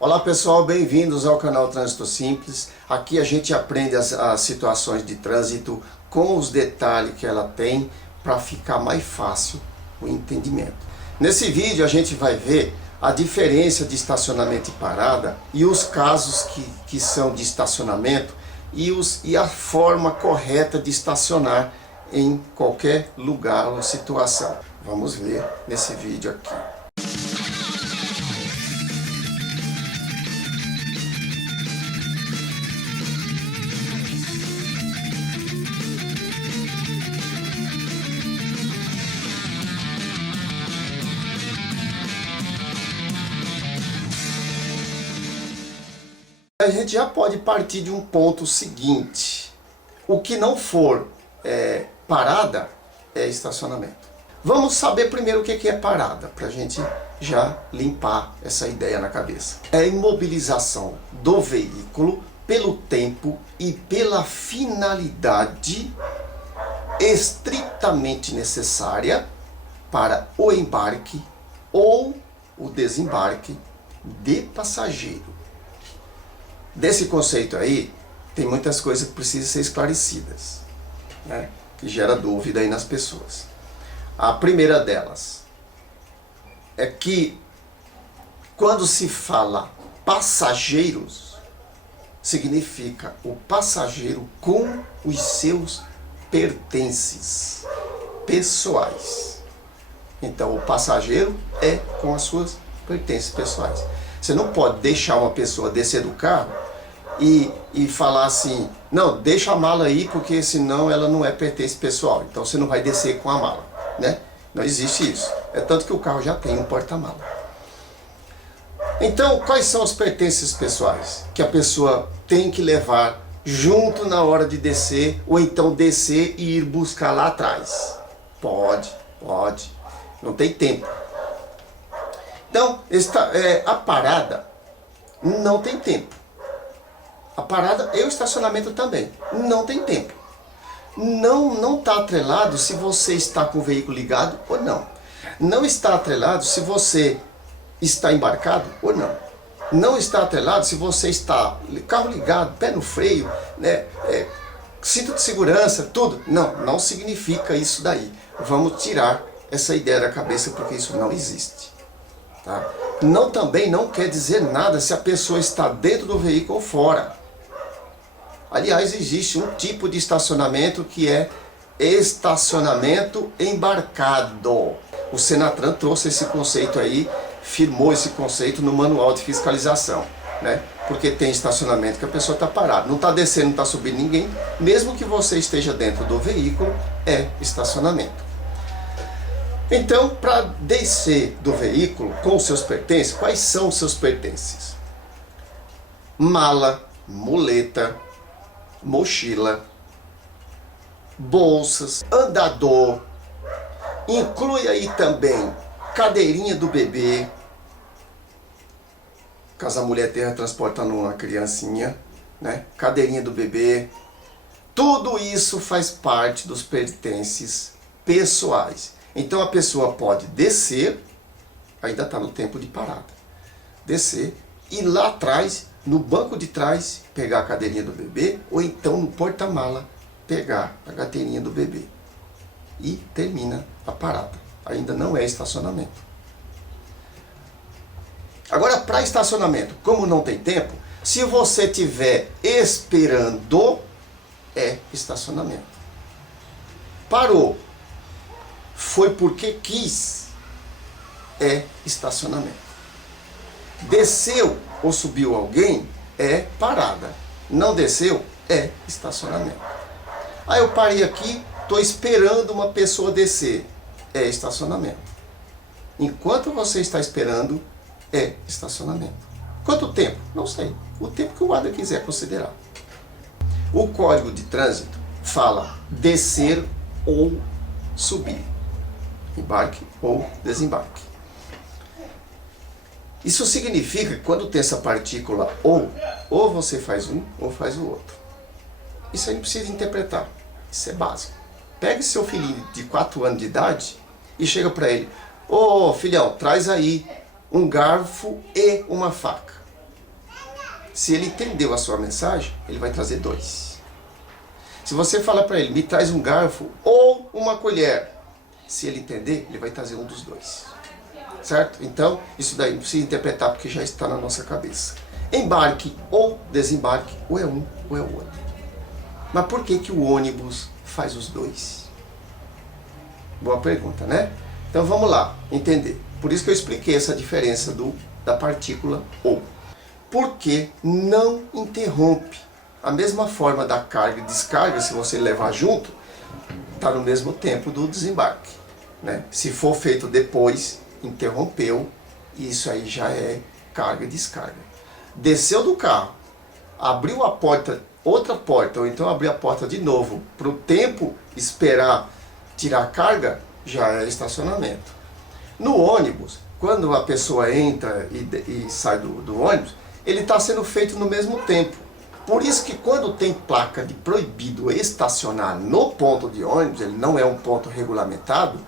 Olá pessoal, bem-vindos ao canal Trânsito Simples. Aqui a gente aprende as situações de trânsito com os detalhes que ela tem para ficar mais fácil o entendimento. Nesse vídeo a gente vai ver a diferença de estacionamento e parada e os casos que são de estacionamento e a forma correta de estacionar em qualquer lugar ou situação. Vamos ver nesse vídeo aqui. A gente já pode partir de um ponto seguinte: o que não for parada é estacionamento. Vamos saber primeiro o que é parada, para a gente já limpar essa ideia na cabeça. É a imobilização do veículo pelo tempo e pela finalidade estritamente necessária para o embarque ou o desembarque de passageiro. Desse conceito aí, tem muitas coisas que precisam ser esclarecidas, né? Que gera dúvida aí nas pessoas. A primeira delas é que quando se fala passageiros, significa o passageiro com os seus pertences pessoais. Então o passageiro é com as suas pertences pessoais. Você não pode deixar uma pessoa descer do carro e falar assim: não, deixa a mala aí porque senão ela não é pertence pessoal, então você não vai descer com a mala, né? Não existe isso. É tanto que o carro já tem um porta-mala. Então, quais são os pertences pessoais que a pessoa tem que levar junto na hora de descer, ou então descer e ir buscar lá atrás? Pode. Não tem tempo. Então, a parada não tem tempo. A parada e o estacionamento também não tem tempo. Não está atrelado se você está com o veículo ligado ou não. Não está atrelado se você está embarcado ou não. Não está atrelado se você está carro ligado, pé no freio, né, cinto de segurança, tudo. Não significa isso daí. Vamos tirar essa ideia da cabeça porque isso não existe. Tá? Também não quer dizer nada se a pessoa está dentro do veículo ou fora. Aliás, existe um tipo de estacionamento que é estacionamento embarcado. O Senatran trouxe esse conceito aí, firmou esse conceito no manual de fiscalização, né? Porque tem estacionamento que a pessoa está parada, não está descendo, não está subindo ninguém, mesmo que você esteja dentro do veículo, é estacionamento. Então, para descer do veículo com os seus pertences, quais são os seus pertences? Mala, muleta, mochila, bolsas, andador, inclui aí também cadeirinha do bebê, caso a mulher esteja transportando uma criancinha, né? Cadeirinha do bebê, tudo isso faz parte dos pertences pessoais. Então a pessoa pode descer, ainda está no tempo de parada, descer e lá atrás, no banco de trás, pegar a cadeirinha do bebê, ou então no porta-mala, pegar a cadeirinha do bebê. E termina a parada. Ainda não é estacionamento. Agora, para estacionamento, como não tem tempo, se você estiver esperando, é estacionamento. Parou, foi porque quis, é estacionamento. Desceu ou subiu alguém, é parada. Não desceu, é estacionamento. Aí eu parei aqui, estou esperando uma pessoa descer, é estacionamento. Enquanto você está esperando, é estacionamento. Quanto tempo? Não sei. O tempo que o guarda quiser considerar. O Código de Trânsito fala descer ou subir. Embarque ou desembarque. Isso significa que quando tem essa partícula ou você faz um ou faz o outro. Isso aí não precisa interpretar. Isso é básico. Pegue seu filhinho de 4 anos de idade e chega para ele: ô filhão, traz aí um garfo e uma faca. Se ele entendeu a sua mensagem, ele vai trazer 2. Se você fala para ele, me traz um garfo ou uma colher, se ele entender, ele vai trazer um dos 2. Certo? Então, isso daí não precisa interpretar porque já está na nossa cabeça. Embarque ou desembarque, ou é um ou é o outro. Mas por que o ônibus faz os 2? Boa pergunta, né? Então vamos lá, entender. Por isso que eu expliquei essa diferença da partícula ou. Porque não interrompe. A mesma forma da carga e descarga, se você levar junto, está no mesmo tempo do desembarque. Né? Se for feito depois, interrompeu, e isso aí já é carga e descarga. Desceu do carro, abriu a porta, outra porta, ou então abriu a porta de novo, para o tempo esperar tirar a carga, já é estacionamento. No ônibus, quando a pessoa entra e sai do ônibus, ele está sendo feito no mesmo tempo. Por isso que quando tem placa de proibido estacionar no ponto de ônibus, ele não é um ponto regulamentado,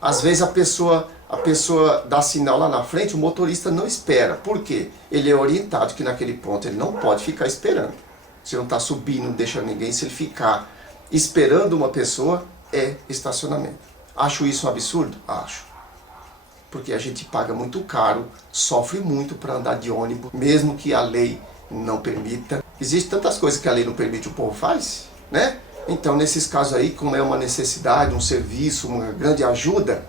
às vezes a pessoa dá sinal lá na frente, o motorista não espera. Por quê? Ele é orientado que naquele ponto ele não pode ficar esperando. Se não está subindo, não deixa ninguém, se ele ficar esperando uma pessoa, é estacionamento. Acho isso um absurdo? Acho. Porque a gente paga muito caro, sofre muito para andar de ônibus, mesmo que a lei não permita. Existem tantas coisas que a lei não permite, o povo faz, né? Então, nesses casos aí, como é uma necessidade, um serviço, uma grande ajuda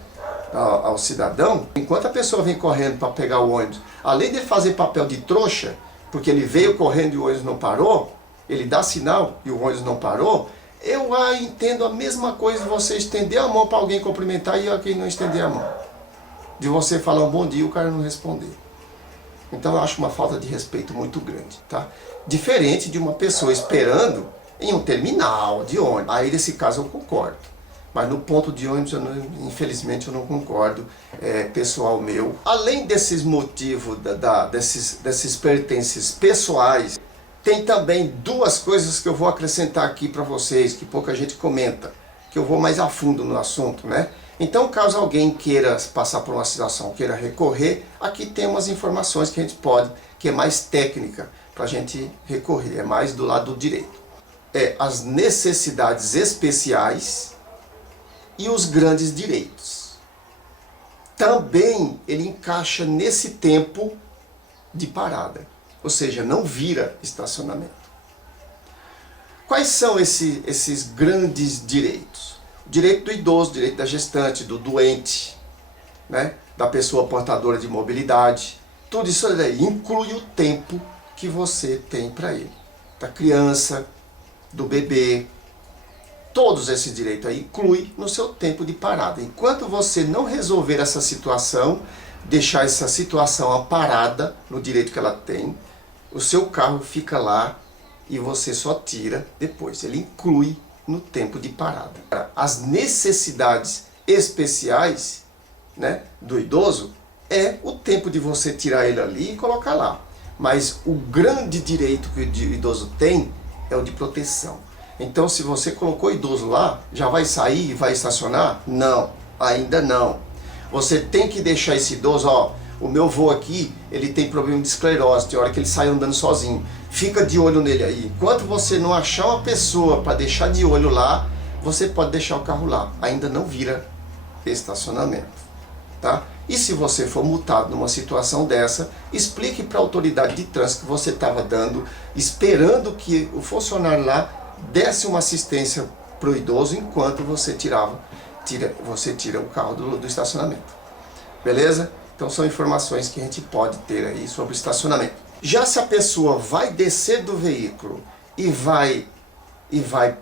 ao cidadão, enquanto a pessoa vem correndo para pegar o ônibus, além de fazer papel de trouxa, porque ele veio correndo e o ônibus não parou, ele dá sinal e o ônibus não parou, eu entendo a mesma coisa de você estender a mão para alguém cumprimentar e alguém não estender a mão. De você falar um bom dia e o cara não responder. Então eu acho uma falta de respeito muito grande, tá? Diferente de uma pessoa esperando em um terminal de ônibus. Aí nesse caso eu concordo. Mas no ponto de ônibus, infelizmente, eu não concordo, pessoal meu. Além desses motivos, desses pertences pessoais, tem também 2 coisas que eu vou acrescentar aqui para vocês, que pouca gente comenta, que eu vou mais a fundo no assunto, né? Então, caso alguém queira passar por uma situação, queira recorrer, aqui tem umas informações que a gente pode, que é mais técnica, para a gente recorrer, é mais do lado do direito. As necessidades especiais e os grandes direitos. Também ele encaixa nesse tempo de parada, ou seja, não vira estacionamento. Quais são esses grandes direitos? O direito do idoso, o direito da gestante, do doente, né? Da pessoa portadora de mobilidade. Tudo isso aí inclui o tempo que você tem para ele. Da criança, do bebê. Todos esses direitos aí inclui no seu tempo de parada. Enquanto você não resolver essa situação, deixar essa situação parada no direito que ela tem, o seu carro fica lá e você só tira depois. Ele inclui no tempo de parada. As necessidades especiais, né, do idoso é o tempo de você tirar ele ali e colocar lá. Mas o grande direito que o idoso tem é o de proteção. Então, se você colocou o idoso lá, já vai sair e vai estacionar? Não, ainda não. Você tem que deixar esse idoso, o meu avô aqui, ele tem problema de esclerose, tem hora que ele sai andando sozinho. Fica de olho nele aí. Enquanto você não achar uma pessoa para deixar de olho lá, você pode deixar o carro lá. Ainda não vira estacionamento, tá? E se você for multado numa situação dessa, explique para a autoridade de trânsito que você estava dando, esperando que o funcionário lá desse uma assistência para o idoso enquanto você tira o carro do estacionamento. Beleza? Então são informações que a gente pode ter aí sobre estacionamento. Já se a pessoa vai descer do veículo e vai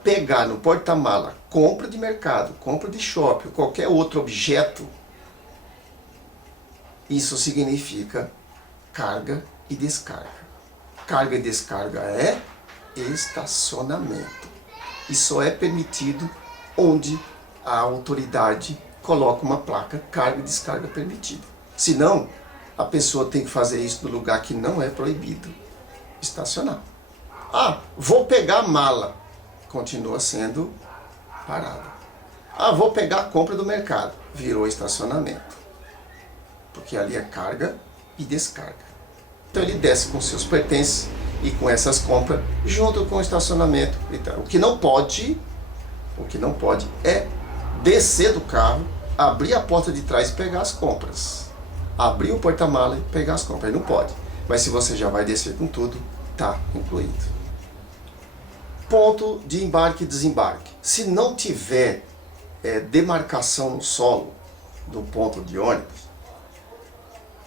pegar no porta-mala compra de mercado, compra de shopping, qualquer outro objeto, isso significa carga e descarga. Carga e descarga é estacionamento. E só é permitido onde a autoridade coloca uma placa carga e descarga permitida. Senão, a pessoa tem que fazer isso no lugar que não é proibido estacionar. Vou pegar a mala. Continua sendo parada. Vou pegar a compra do mercado. Virou estacionamento. Porque ali é carga e descarga. Então ele desce com seus pertences ir com essas compras junto com o estacionamento. Então, o que não pode é descer do carro, abrir a porta de trás e pegar as compras. Abrir o porta-mala e pegar as compras. Aí não pode. Mas se você já vai descer com tudo, tá incluído. Ponto de embarque e desembarque. Se não tiver demarcação no solo do ponto de ônibus,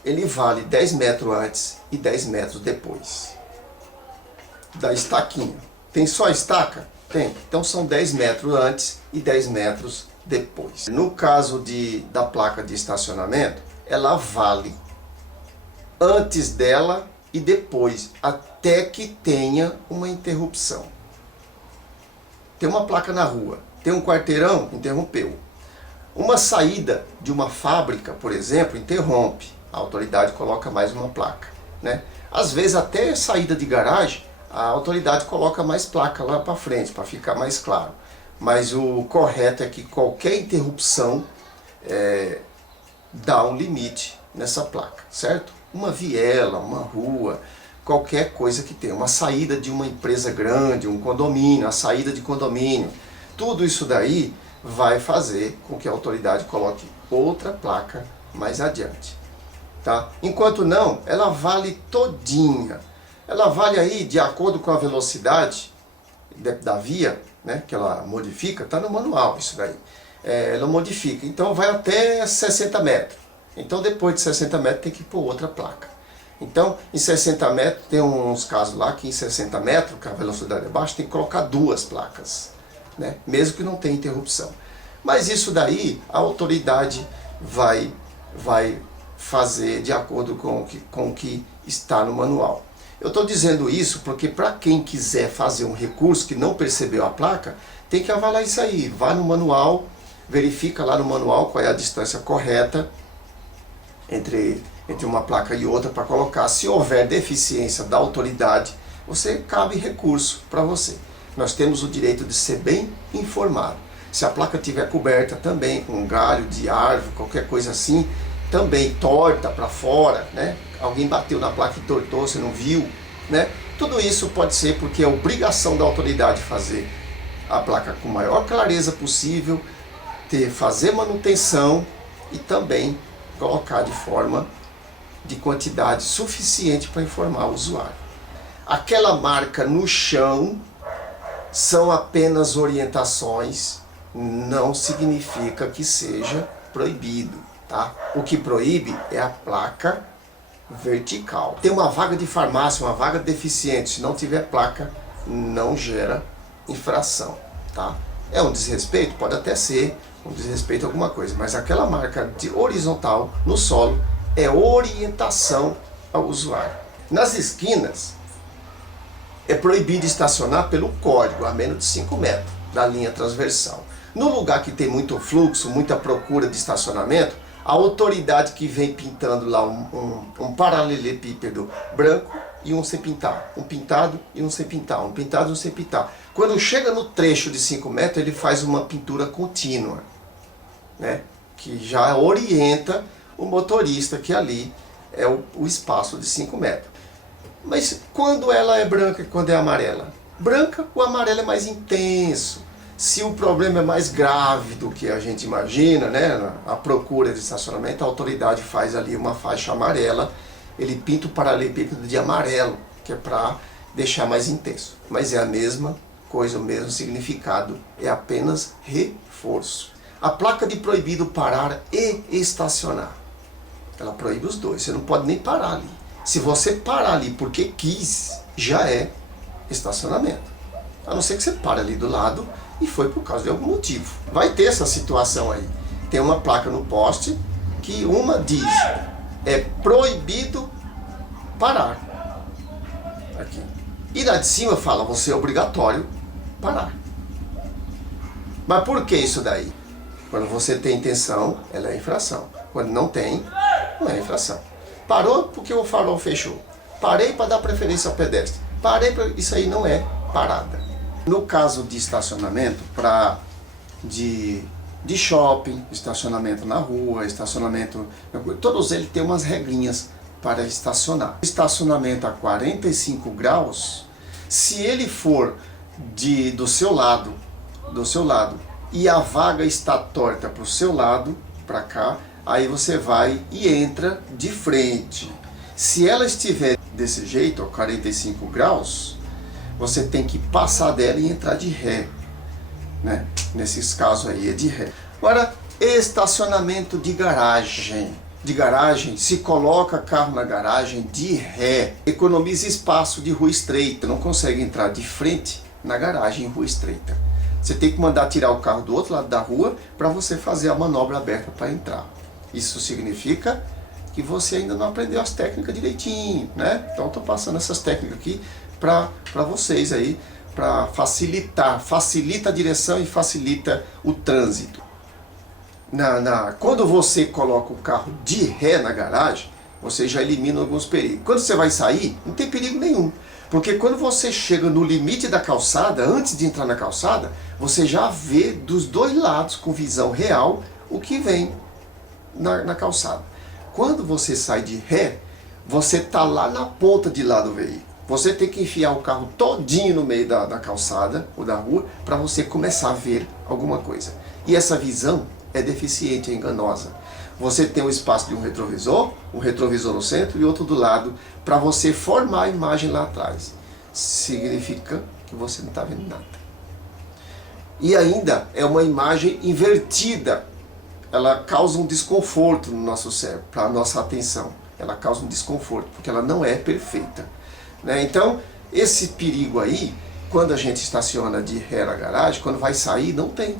ele vale 10 metros antes e 10 metros depois da estaquinha. Tem só estaca? Tem. Então são 10 metros antes e 10 metros depois. No caso da placa de estacionamento, ela vale antes dela e depois, até que tenha uma interrupção. Tem uma placa na rua, tem um quarteirão, interrompeu. Uma saída de uma fábrica, por exemplo, interrompe. A autoridade coloca mais uma placa, né? Às vezes até saída de garagem, a autoridade coloca mais placa lá para frente, para ficar mais claro. Mas o correto é que qualquer interrupção dá um limite nessa placa, certo? Uma viela, uma rua, qualquer coisa que tenha. Uma saída de uma empresa grande, um condomínio, a saída de condomínio. Tudo isso daí vai fazer com que a autoridade coloque outra placa mais adiante. Tá? Enquanto não, ela vale todinha. Ela vale aí de acordo com a velocidade da via, né, que ela modifica, está no manual isso daí. Ela modifica, então vai até 60 metros. Então depois de 60 metros tem que pôr outra placa. Então em 60 metros, tem uns casos lá que em 60 metros, que a velocidade é baixa, tem que colocar duas placas, né, mesmo que não tenha interrupção. Mas isso daí a autoridade vai fazer de acordo com o que está no manual. Eu estou dizendo isso porque para quem quiser fazer um recurso que não percebeu a placa, tem que avaliar isso aí. Vá no manual, verifica lá no manual qual é a distância correta entre uma placa e outra para colocar. Se houver deficiência da autoridade, cabe recurso para você. Nós temos o direito de ser bem informado. Se a placa estiver coberta também com um galho de árvore, qualquer coisa assim, também torta para fora, né? Alguém bateu na placa e tortou, você não viu, né? Tudo isso pode ser porque é obrigação da autoridade fazer a placa com a maior clareza possível, fazer manutenção e também colocar de quantidade suficiente para informar o usuário. Aquela marca no chão são apenas orientações, não significa que seja proibido, tá? O que proíbe é a placa vertical. Tem uma vaga de farmácia, uma vaga de deficiente, se não tiver placa, não gera infração, tá? É um desrespeito? Pode até ser um desrespeito a alguma coisa, mas aquela marca de horizontal no solo é orientação ao usuário. Nas esquinas, é proibido estacionar pelo código, a menos de 5 metros da linha transversal. No lugar que tem muito fluxo, muita procura de estacionamento, a autoridade que vem pintando lá um paralelepípedo branco e um sem pintar, um pintado e um sem pintar, um pintado e um sem pintar. Quando chega no trecho de 5 metros, ele faz uma pintura contínua, né? Que já orienta o motorista que ali é o espaço de 5 metros. Mas quando ela é branca e quando é amarela? Branca, o amarelo é mais intenso. Se o problema é mais grave do que a gente imagina, né, a procura de estacionamento, a autoridade faz ali uma faixa amarela, ele pinta o paralelepípedo de amarelo, que é para deixar mais intenso. Mas é a mesma coisa, o mesmo significado, é apenas reforço. A placa de proibido parar e estacionar, ela proíbe os dois, você não pode nem parar ali. Se você parar ali porque quis, já é estacionamento. A não ser que você pare ali do lado e foi por causa de algum motivo. Vai ter essa situação aí. Tem uma placa no poste que uma diz, é proibido parar. Aqui. E na de cima fala, você é obrigatório parar. Mas por que isso daí? Quando você tem intenção, ela é infração. Quando não tem, não é infração. Parou porque o farol fechou. Parei para dar preferência ao pedestre. Parei para... Isso aí não é parada. No caso de estacionamento, de shopping, estacionamento na rua, estacionamento... Todos eles têm umas regrinhas para estacionar. Estacionamento a 45 graus, se ele for do seu lado, e a vaga está torta para o seu lado, para cá, aí você vai e entra de frente. Se ela estiver desse jeito, ó, 45 graus, você tem que passar dela e entrar de ré, né? Nesses casos aí é de ré. Agora, estacionamento de garagem. De garagem, se coloca carro na garagem de ré, economiza espaço de rua estreita, não consegue entrar de frente na garagem em rua estreita. Você tem que mandar tirar o carro do outro lado da rua para você fazer a manobra aberta para entrar. Isso significa que você ainda não aprendeu as técnicas direitinho, né? Então estou passando essas técnicas aqui para vocês aí, para facilitar, facilita a direção e facilita o trânsito. Quando você coloca o carro de ré na garagem, você já elimina alguns perigos. Quando você vai sair, não tem perigo nenhum. Porque quando você chega no limite da calçada, antes de entrar na calçada, você já vê dos dois lados, com visão real, o que vem na calçada. Quando você sai de ré, você está lá na ponta de lá do veículo. Você tem que enfiar o carro todinho no meio da calçada ou da rua para você começar a ver alguma coisa. E essa visão é deficiente, é enganosa. Você tem o espaço de um retrovisor no centro e outro do lado, para você formar a imagem lá atrás. Significa que você não está vendo nada. E ainda é uma imagem invertida. Ela causa um desconforto no nosso cérebro, para a nossa atenção. Ela causa um desconforto, porque ela não é perfeita, né? Então, esse perigo aí, quando a gente estaciona de ré na garagem, quando vai sair, não tem.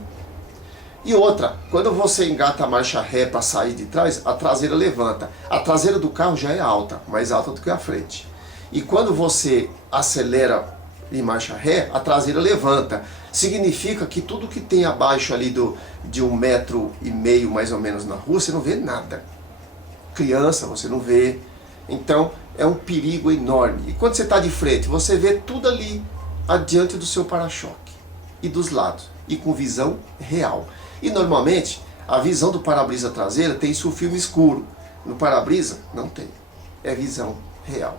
E outra, quando você engata a marcha ré para sair de trás, a traseira levanta. A traseira do carro já é alta, mais alta do que a frente. E quando você acelera em marcha ré, a traseira levanta. Significa que tudo que tem abaixo ali de 1,5 metro mais ou menos na rua, você não vê nada. Criança, você não vê. Então, é um perigo enorme. E quando você está de frente, você vê tudo ali adiante do seu para-choque e dos lados, e com visão real. E normalmente, a visão do para-brisa traseira tem sulfilme escuro. No para-brisa, não tem. É visão real.